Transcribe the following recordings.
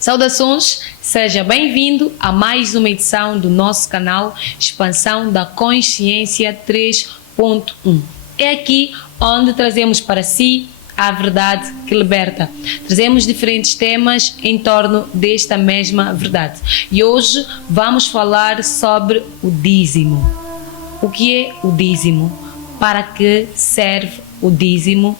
Saudações, seja bem-vindo a mais uma edição do nosso canal Expansão da Consciência 3.1. É aqui onde trazemos para si a verdade que liberta. Trazemos diferentes temas em torno desta mesma verdade. E hoje vamos falar sobre o dízimo. O que é o dízimo? Para que serve o dízimo?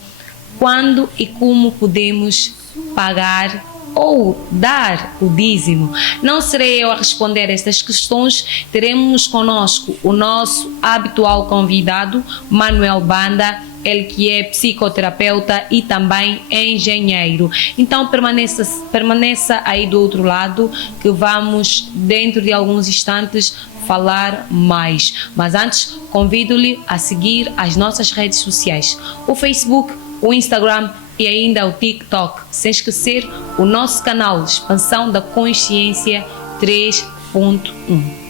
Quando e como podemos pagar ou dar o dízimo? Não serei eu a responder estas questões, teremos conosco o nosso habitual convidado, Manuel Banda, ele que é psicoterapeuta e também engenheiro. Então permaneça aí do outro lado que vamos dentro de alguns instantes falar mais. Mas antes, convido-lhe a seguir as nossas redes sociais, o Facebook, o Instagram e ainda o TikTok, sem esquecer o nosso canal Expansão da Consciência 3.1.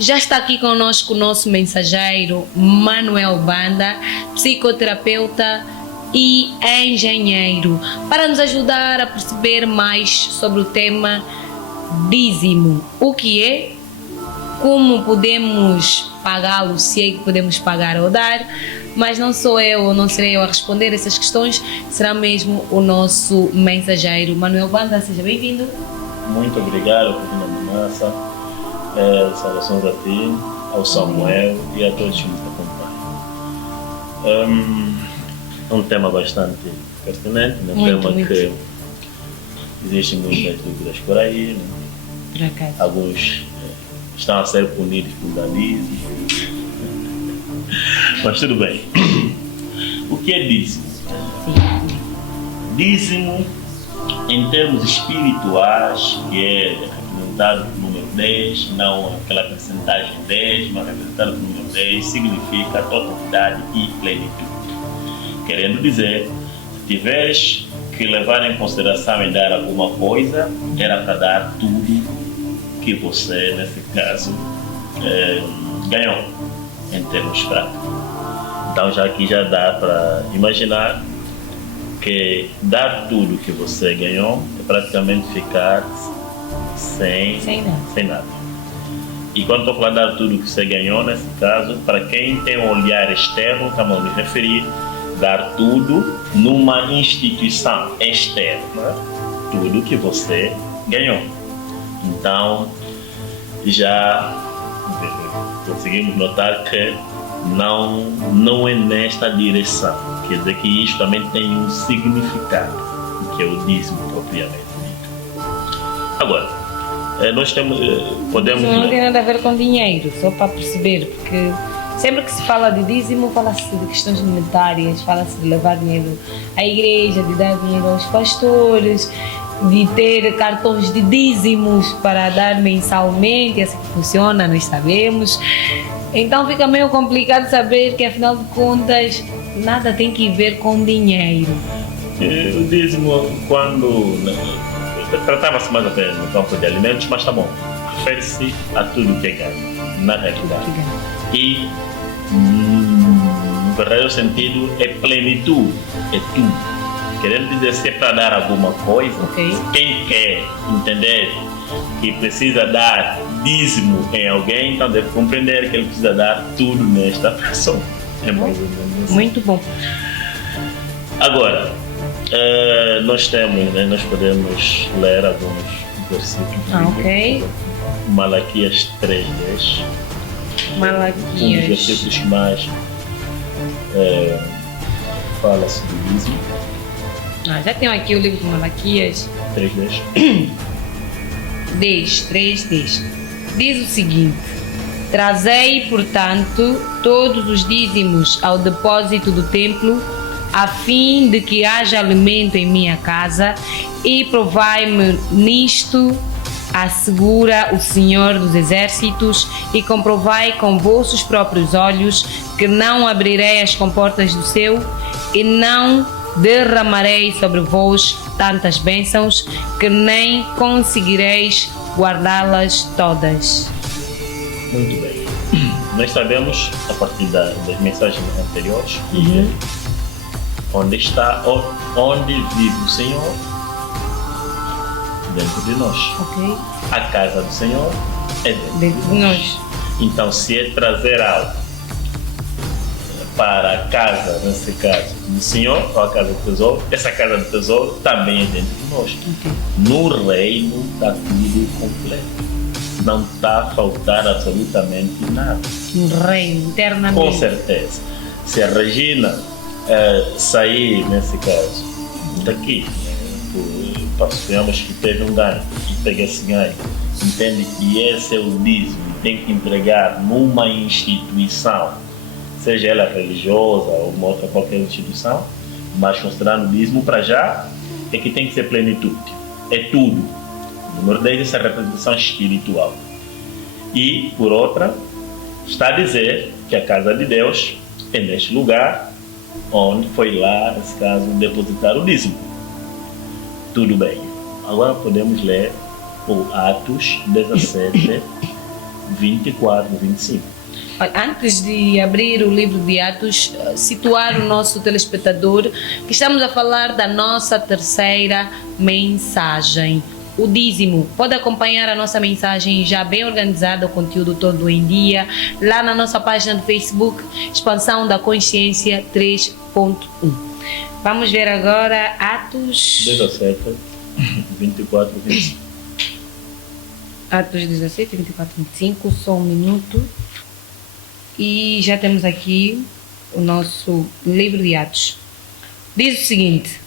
Já está aqui conosco o nosso mensageiro Manuel Banda, psicoterapeuta e engenheiro, para nos ajudar a perceber mais sobre o tema dízimo. O que é, como podemos pagá-lo, se é que podemos pagar ou dar. Mas não serei eu a responder essas questões, será mesmo o nosso mensageiro Manuel Banda. Seja bem-vindo. Muito obrigado por vir na Manassa. Saudações a ti, ao Samuel e a todos que nos acompanham. É um tema bastante pertinente, um tema que existem muitas dúvidas por aí, né? Por acaso. Alguns estão a ser punidos por vandalismo. Mas tudo bem. O que é dízimo? Dízimo, em termos espirituais, que é representado por número 10, não aquela percentagem 10, mas representado por número 10, significa totalidade e plenitude. Querendo dizer, se tiveres que levar em consideração em dar alguma coisa, era para dar tudo que você, nesse caso, ganhou, em termos práticos. Então já aqui já dá para imaginar que dar tudo que você ganhou é praticamente ficar sem nada. E quando estou falando de dar tudo que você ganhou, nesse caso, para quem tem um olhar externo, estamos a nos referir dar tudo numa instituição externa, tudo que você ganhou. Então, já conseguimos notar que não é nesta direção. Quer dizer que isto também tem um significado, que é o dízimo propriamente dito. Agora, nós podemos... Isso não tem nada a ver com dinheiro, só para perceber, porque sempre que se fala de dízimo, fala-se de questões monetárias, fala-se de levar dinheiro à igreja, de dar dinheiro aos pastores, de ter cartões de dízimos para dar mensalmente, assim que funciona, nós sabemos. Então fica meio complicado saber que, afinal de contas, nada tem que ver com dinheiro. O dízimo, quando tratava-se mais até no campo de alimentos, mas tá bom, refere-se a tudo que é ganho, na realidade. E, no verdadeiro sentido, é plenitude, é tudo. Querendo dizer, se é para dar alguma coisa, quem quer entender que precisa dar dízimo em alguém, então deve compreender que ele precisa dar tudo nesta pessoa. É mais ou menos assim. Muito bom. Agora, nós podemos ler alguns versículos. Malaquias 3:10. Malaquias. Um dos versículos que mais fala-se do dízimo. Já tenho aqui o livro de Malaquias 3:10. 3:10. Diz o seguinte: trazei, portanto, todos os dízimos ao depósito do templo, a fim de que haja alimento em minha casa, e provai-me nisto, assegura o Senhor dos Exércitos, e comprovai com vossos próprios olhos que não abrirei as comportas do céu e não derramarei sobre vós tantas bênçãos que nem conseguireis guardá-las todas. Muito bem. Nós sabemos, a partir das mensagens anteriores, onde está onde vive o Senhor, dentro de nós. Ok. A casa do Senhor é Dentro de nós. Então, se é trazer algo para a casa, nesse caso, do Senhor, ou a casa do tesouro, essa casa do tesouro também é dentro de nós. Ok. No reino está tudo completo. Não está a faltar absolutamente nada. No reino, internamente. Com certeza. Se a Regina sair, nesse caso, daqui, suponhamos que teve um ganho, e pega esse ganho, entende que esse é o dízimo, tem que entregar numa instituição, seja ela religiosa ou uma outra qualquer instituição, mas considerando o dízimo para já, é que tem que ser plenitude. É tudo. O número 10 é essa representação espiritual. E, por outra, está a dizer que a casa de Deus é neste lugar onde foi lá, nesse caso, depositar o dízimo. Tudo bem. Agora podemos ler o Atos 17, 24, 25. Antes de abrir o livro de Atos, situar o nosso telespectador que estamos a falar da nossa terceira mensagem, o dízimo. Pode acompanhar a nossa mensagem já bem organizada, o conteúdo todo em dia, lá na nossa página do Facebook, Expansão da Consciência 3.1. Vamos ver agora Atos 17, 24, 25. Atos 17, 24, 25, só um minuto. E já temos aqui o nosso livro de Atos. Diz o seguinte: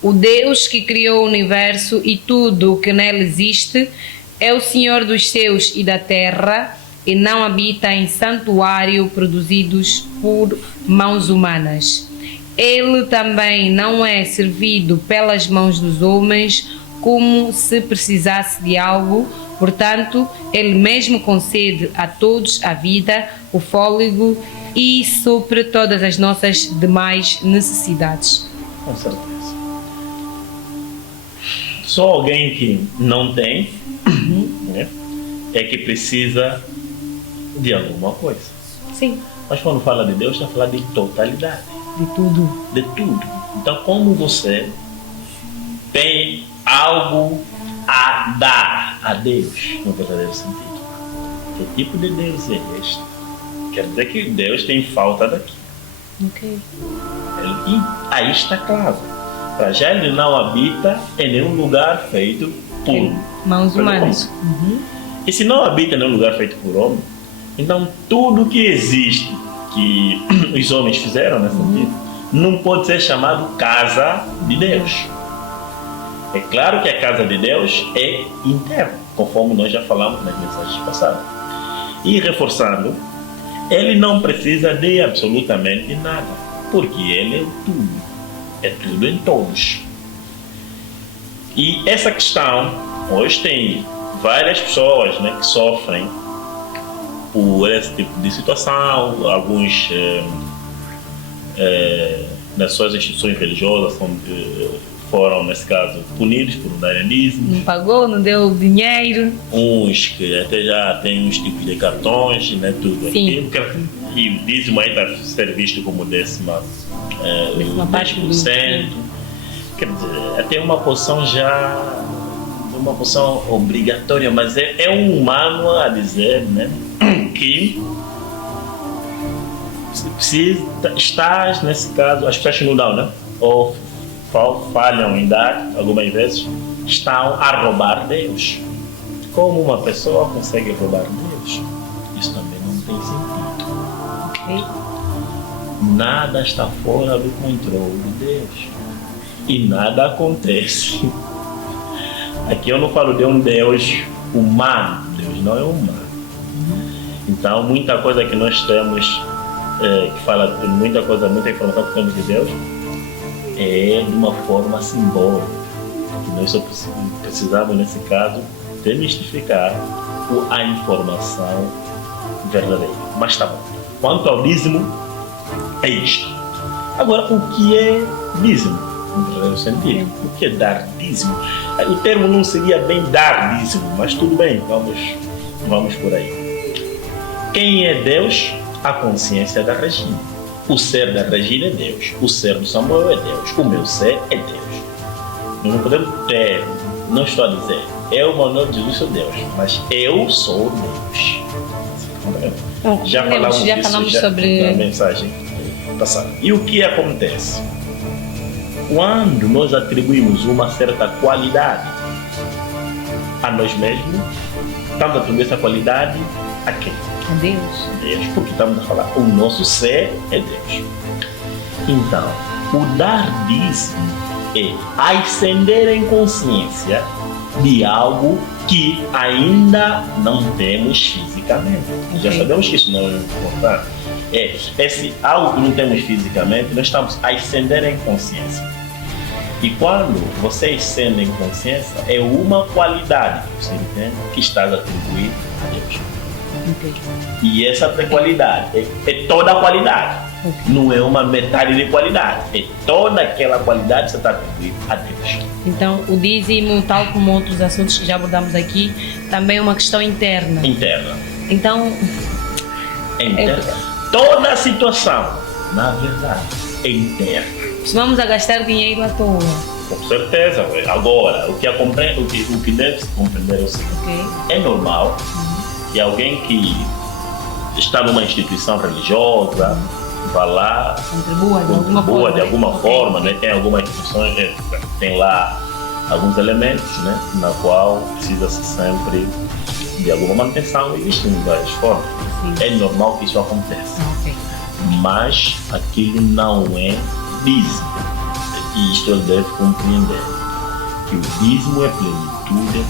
o Deus que criou o universo e tudo o que nele existe é o Senhor dos céus e da terra e não habita em santuário produzidos por mãos humanas. Ele também não é servido pelas mãos dos homens como se precisasse de algo. Portanto, Ele mesmo concede a todos a vida, o fôlego e supre todas as nossas demais necessidades. Com certeza. Só alguém que não tem, né, é que precisa de alguma coisa. Sim. Mas quando fala de Deus, está a falar de totalidade. De tudo. De tudo. Então, como você tem algo a dar a Deus, no verdadeiro sentido? Que tipo de Deus é este? Quer dizer que Deus tem falta daqui. Ok. E aí está claro. Para já Ele não habita em nenhum lugar feito por mãos humanas. E se não habita em nenhum lugar feito por homem, então tudo que existe, que os homens fizeram nesse sentido, não pode ser chamado casa de Deus. É claro que a casa de Deus é interna, conforme nós já falamos nas mensagens passadas. E reforçando, Ele não precisa de absolutamente nada, porque Ele é o tudo, é tudo em todos. E essa questão, hoje tem várias pessoas, né, que sofrem por esse tipo de situação, alguns nas suas instituições religiosas foram, nesse caso, punidos por um darianismo. Não pagou, não deu dinheiro. Uns que até já têm uns tipos de cartões, né, tudo aquilo. E o dízimo aí está a ser visto como décima parte do centro. Quer dizer, até uma posição já, uma posição obrigatória, mas é um humano a dizer, né, que se estás, nesse caso, as pessoas não dão, né, ou falham em dar, algumas vezes, estão a roubar Deus. Como uma pessoa consegue roubar Deus? Isso também não tem sentido. Okay. Nada está fora do controle de Deus. E nada acontece. Aqui eu não falo de um Deus humano. Deus não é humano. Então, muita coisa que nós temos, que fala muita informação que temos de Deus, é de uma forma simbólica, que nós só precisamos, nesse caso, demistificar a informação verdadeira. Mas tá bom. Quanto ao dízimo, é isto. Agora, o que é dízimo? No verdadeiro sentido. O que é dar dízimo? O termo não seria bem dar dízimo, mas tudo bem, vamos por aí. Quem é Deus? A consciência da Regina. O ser da Regina é Deus, o ser do Samuel é Deus, o meu ser é Deus. Nós não podemos ter, não estou a dizer, eu, meu nome de Jesus, sou Deus, mas eu sou Deus. Já falamos sobre na mensagem passada. E o que acontece? Quando nós atribuímos uma certa qualidade a nós mesmos, estamos atribuindo essa qualidade a quem? a Deus. Deus, porque estamos a falar, o nosso ser é Deus. Então, o dar dízimo é ascender em consciência de algo que ainda não temos fisicamente. Já sabemos que isso não é importante. Esse algo que não temos fisicamente, nós estamos a ascender em consciência. E quando você ascende em consciência, é uma qualidade, você entende, que estás a atribuir a Deus. Okay. E essa qualidade é toda a qualidade. Okay. Não é uma metade de qualidade. É toda aquela qualidade que você está atribuindo a Deus. Então, o dízimo, tal como outros assuntos que já abordamos aqui, também é uma questão interna. Interna. Então, É interna. Toda a situação, na verdade, é interna. vamos a gastar dinheiro à toa. Com certeza. Agora, o que deve se compreender é o seguinte. Okay. É normal que alguém que está numa instituição religiosa vá lá, Contribua de alguma forma, Okay. né? Tem algumas instituições, tem lá alguns elementos, né? Na qual precisa-se sempre de alguma manutenção, existem várias formas. Sim. É normal que isso aconteça, Ok. mas aquilo não é dízimo. E isto ele deve compreender, que o dízimo é plenitude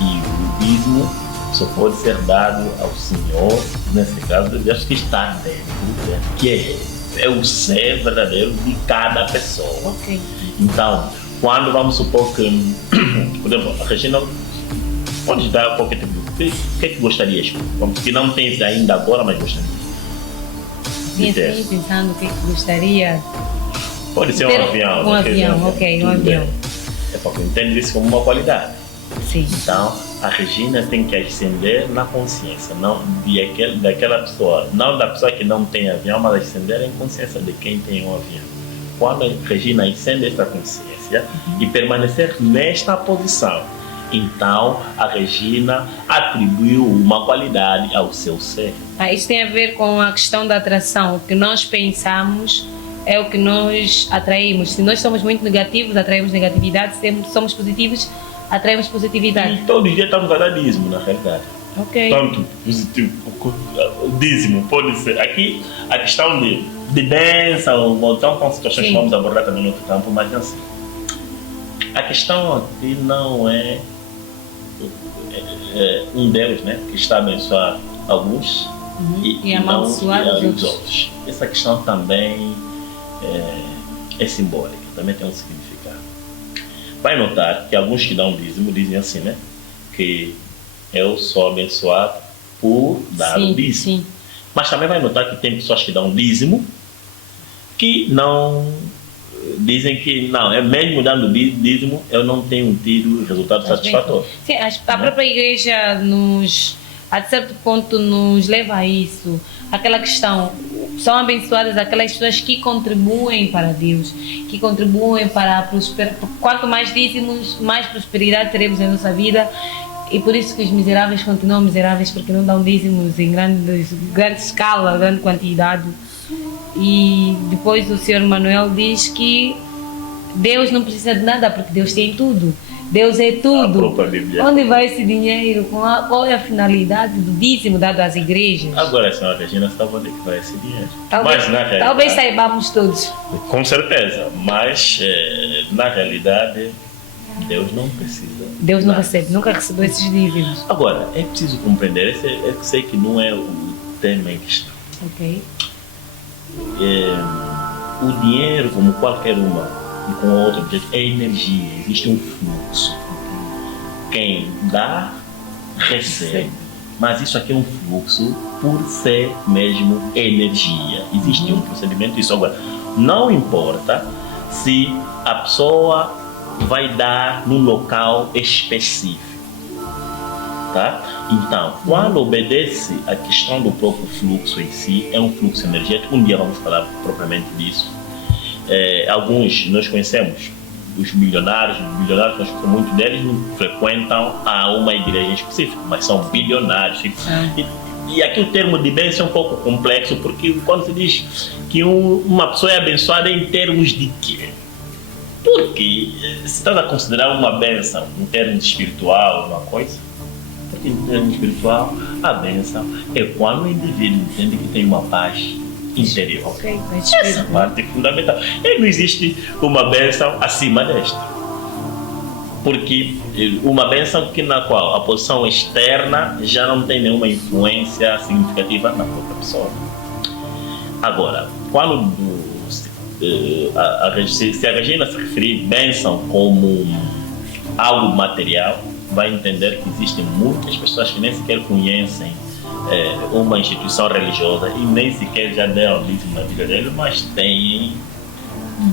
e o dízimo só pode ser dado ao Senhor, nesse caso, Deus que está dentro, que é o ser verdadeiro de cada pessoa. Ok. Então, quando vamos supor que, por exemplo, a Regina pode dar qualquer tipo de... O que é que gostarias? Que não tens ainda agora, mas gostaria. Sim, pensando o que gostaria. Pode ser um avião. Um avião, ok, um avião. É porque entende isso como uma qualidade. Sim. Então, a Regina tem que ascender na consciência, não daquela pessoa, não da pessoa que não tem avião, mas ascender em consciência de quem tem um avião. Quando a Regina ascende essa consciência e permanecer nesta posição, então a Regina atribuiu uma qualidade ao seu ser. Isso tem a ver com a questão da atração. O que nós pensamos é o que nós atraímos. Se nós somos muito negativos, atraímos negatividade. Se somos positivos, atraímos positividade. E todo dia estamos a dar dízimo, na realidade. Ok. Tanto positivo, o dízimo pode ser. Aqui a questão de bênção, ou então com situações que vamos abordar também no outro campo, mas assim. A questão aqui não é um Deus, né, que está a abençoar alguns e amaldiçoar os outros. Essa questão também é simbólica, também tem um significado. Vai notar que alguns que dão dízimo dizem assim, né, que eu sou abençoado por dar o dízimo. Sim. Mas também vai notar que tem pessoas que dão dízimo que não dizem que não, é mesmo dando dízimo, eu não tenho tido resultado satisfatório. Sim, a própria igreja a certo ponto nos leva a isso. Aquela questão, são abençoadas aquelas pessoas que contribuem para Deus, que contribuem para a prosperidade. Quanto mais dízimos, mais prosperidade teremos em nossa vida. E por isso que os miseráveis continuam miseráveis, porque não dão dízimos em grande escala, grande quantidade. E depois o Sr. Manuel diz que Deus não precisa de nada, porque Deus tem tudo. Deus é tudo. Onde vai esse dinheiro? Qual é a finalidade do dízimo dado às igrejas? Agora a senhora Regina sabe onde que vai esse dinheiro. Talvez saibamos todos. Com certeza, mas na realidade Deus não precisa. Deus não recebe, nunca recebeu esses dízimos. Agora, é preciso compreender, eu sei que não é o tema em questão. Ok. O dinheiro, como qualquer uma e com outro objeto, é energia, existe um fluxo. Quem dá, recebe. Mas isso aqui é um fluxo por ser mesmo energia. Existe um procedimento disso. Agora, não importa se a pessoa vai dar num local específico. Tá? Então, quando obedece a questão do próprio fluxo em si, é um fluxo energético. Um dia vamos falar propriamente disso. Alguns nós conhecemos, os bilionários muitos deles não frequentam a uma igreja específica, mas são bilionários. E aqui o termo de bênção é um pouco complexo, porque quando se diz que uma pessoa é abençoada em termos de quê? Porque se está a considerar uma bênção em termos espiritual, uma coisa, porque em termos espiritual, a bênção é quando o indivíduo entende que tem uma paz interior. Essa parte é fundamental. E não existe uma bênção acima desta. Porque uma bênção na qual a posição externa já não tem nenhuma influência significativa na própria pessoa. Agora, quando se a Regina se referir bênção como algo material, vai entender que existem muitas pessoas que nem sequer conhecem uma instituição religiosa e nem sequer já deram dízimo na vida deles, mas têm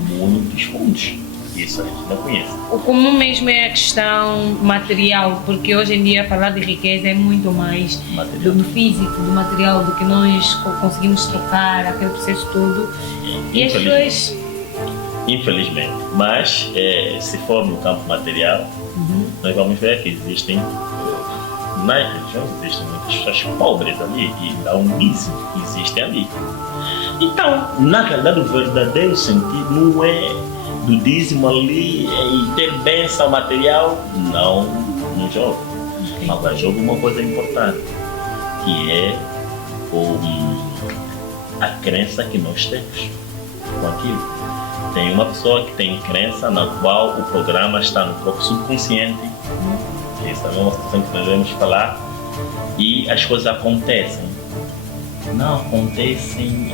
muitos fundos. Isso a gente não conhece. O comum mesmo é a questão material, porque hoje em dia falar de riqueza é muito mais do físico, do material, do que nós conseguimos trocar, aquele processo todo. E as pessoas... Infelizmente. Mas, se for no campo material, nós vamos ver que existem, nas religiões, existem muitas pessoas pobres ali, e há um dízimo que existe ali. Então, na realidade, o verdadeiro sentido não é do dízimo ali em ter bênção material, não joga. Mas joga uma coisa importante, que é a crença que nós temos com aquilo. Tem uma pessoa que tem crença na qual o programa está no próprio subconsciente, essa é uma situação que nós devemos falar, e as coisas acontecem. Não acontecem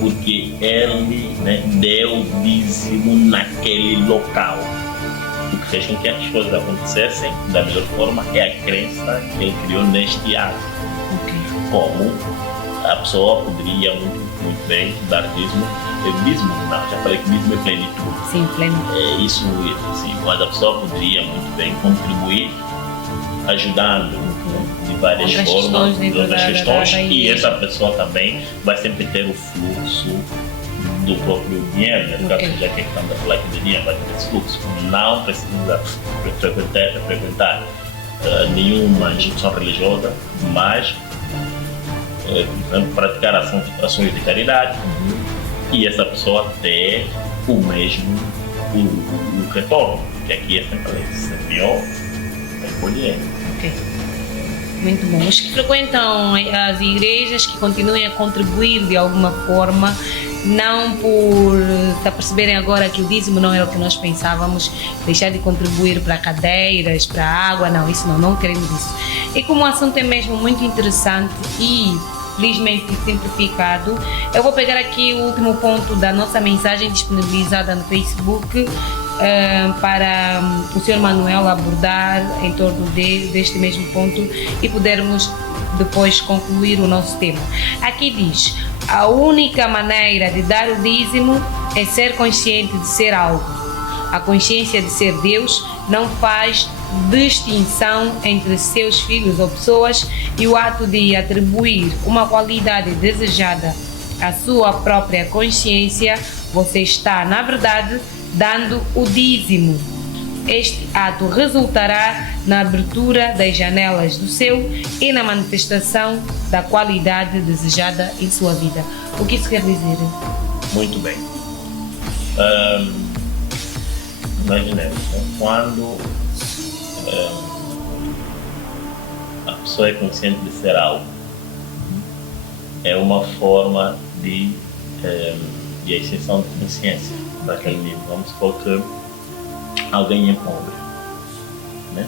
porque ele deu dízimo naquele local. O que fez com que as coisas acontecessem da melhor forma é a crença que ele criou neste ato. Como a pessoa poderia muito bem dar dízimo. Dízimo, não, já falei que dízimo é plenitude. Sim, plenitude. Isso, sim, mas a pessoa poderia muito bem contribuir ajudando de várias formas, de outras questões, e essa pessoa também vai sempre ter o fluxo do próprio dinheiro, já que estamos a falar aqui de dinheiro, vai ter esse fluxo. Não precisa frequentar nenhuma instituição religiosa, mas, por exemplo, praticar ações de caridade, e essa pessoa ter o mesmo o retorno, que aqui é sempre semeou, vai colher. Muito bom. Os que frequentam as igrejas, que continuem a contribuir de alguma forma, não por se aperceberem agora que o dízimo não é o que nós pensávamos, deixar de contribuir para cadeiras, para água, não, isso não queremos isso. E como o assunto é mesmo muito interessante e felizmente simplificado, eu vou pegar aqui o último ponto da nossa mensagem disponibilizada no Facebook para o Sr. Manuel abordar em torno deste mesmo ponto e podermos depois concluir o nosso tema. Aqui diz: a única maneira de dar o dízimo é ser consciente de ser algo. A consciência de ser Deus não faz distinção entre seus filhos ou pessoas, e o ato de atribuir uma qualidade desejada à sua própria consciência, você está, na verdade, dando o dízimo. Este ato resultará na abertura das janelas do céu e na manifestação da qualidade desejada em sua vida. O que isso quer dizer? Muito bem. Imaginemos, quando a pessoa é consciente de ser algo, é uma forma de extensão de consciência daquele nível. Vamos supor que alguém é pobre, né?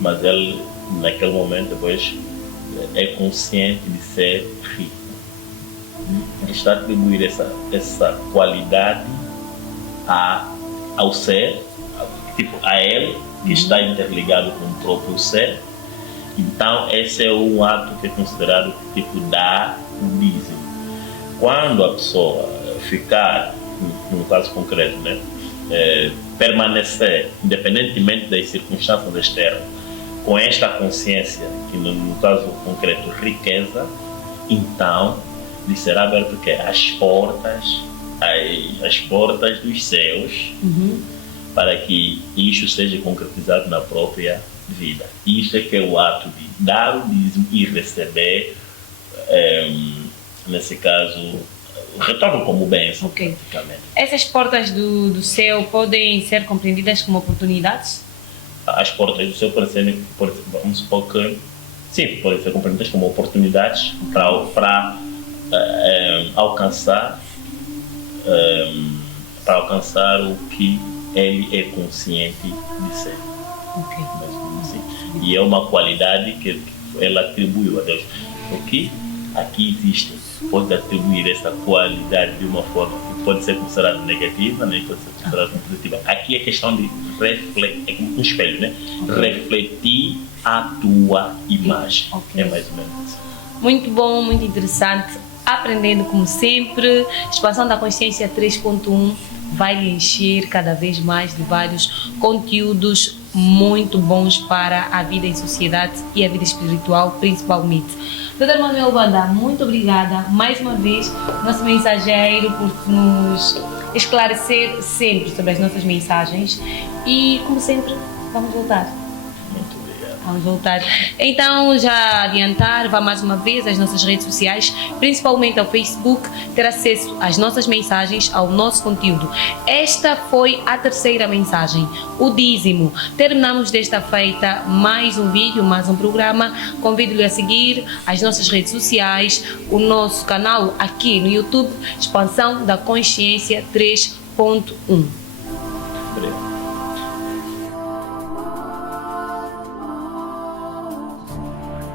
Mas ele, naquele momento, depois é consciente de ser rico. Ele está a atribuir essa qualidade ao ser, a ele, que está interligado com o próprio ser. Então, esse é um ato que é considerado dar o dízimo. Quando a pessoa ficar, no caso concreto, né, permanecer, independentemente das circunstâncias externas, com esta consciência, que no caso concreto riqueza, então lhe será aberto que as portas dos céus, para que isto seja concretizado na própria vida. Isto é que é o ato de dar o dízimo e receber, nesse caso, o retorno como bênção. Ok. Essas portas do céu podem ser compreendidas como oportunidades? As portas do céu vamos supor que sim, podem ser compreendidas como oportunidades para alcançar o que ele é consciente de ser. Assim. E é uma qualidade que ela atribuiu a Deus. Porque aqui existe, pode atribuir essa qualidade de uma forma que pode ser considerada negativa, né? Pode ser considerada como positiva. Aqui é questão de refletir, é como um espelho, né? Refletir a tua imagem. É mais ou menos isso. Muito bom, muito interessante. Aprendendo como sempre. Expansão da Consciência 3.1 vai lhe encher cada vez mais de vários conteúdos muito bons para a vida em sociedade e a vida espiritual principalmente. Dr. Manuel Banda, muito obrigada mais uma vez, nosso mensageiro, por nos esclarecer sempre sobre as nossas mensagens e, como sempre, vamos voltar. Muito obrigado. Vamos voltar. Então, já adiantar, vá mais uma vez às nossas redes sociais, principalmente ao Facebook, ter acesso às nossas mensagens, ao nosso conteúdo. Esta foi a terceira mensagem, o dízimo. Terminamos desta feita mais um vídeo, mais um programa. Convido-lhe a seguir as nossas redes sociais, o nosso canal aqui no YouTube, Expansão da Consciência 3.1.